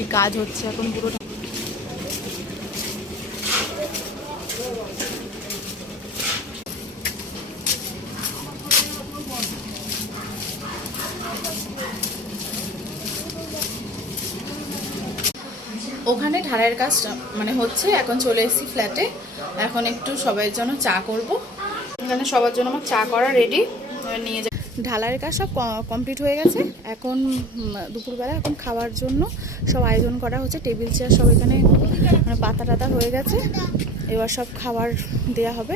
এই কাজ হচ্ছে এখন পুরোটা। ওখানে ঢালাইয়ের কাজ মানে হচ্ছে, এখন চলে এসেছি ফ্ল্যাটে। এখন একটু সবাইয়ের জন্য চা করব। এখানে সবার জন্য আমার চা করা রেডি, নিয়ে যা। ঢালাইয়ের কাজ সব কমপ্লিট হয়ে গেছে। এখন দুপুরবেলা এখন খাওয়ার জন্য সব আয়োজন করা হচ্ছে। টেবিল চেয়ার সব এখানে মানে পাতা টাতা হয়ে গেছে, এবার সব খাবার দেয়া হবে।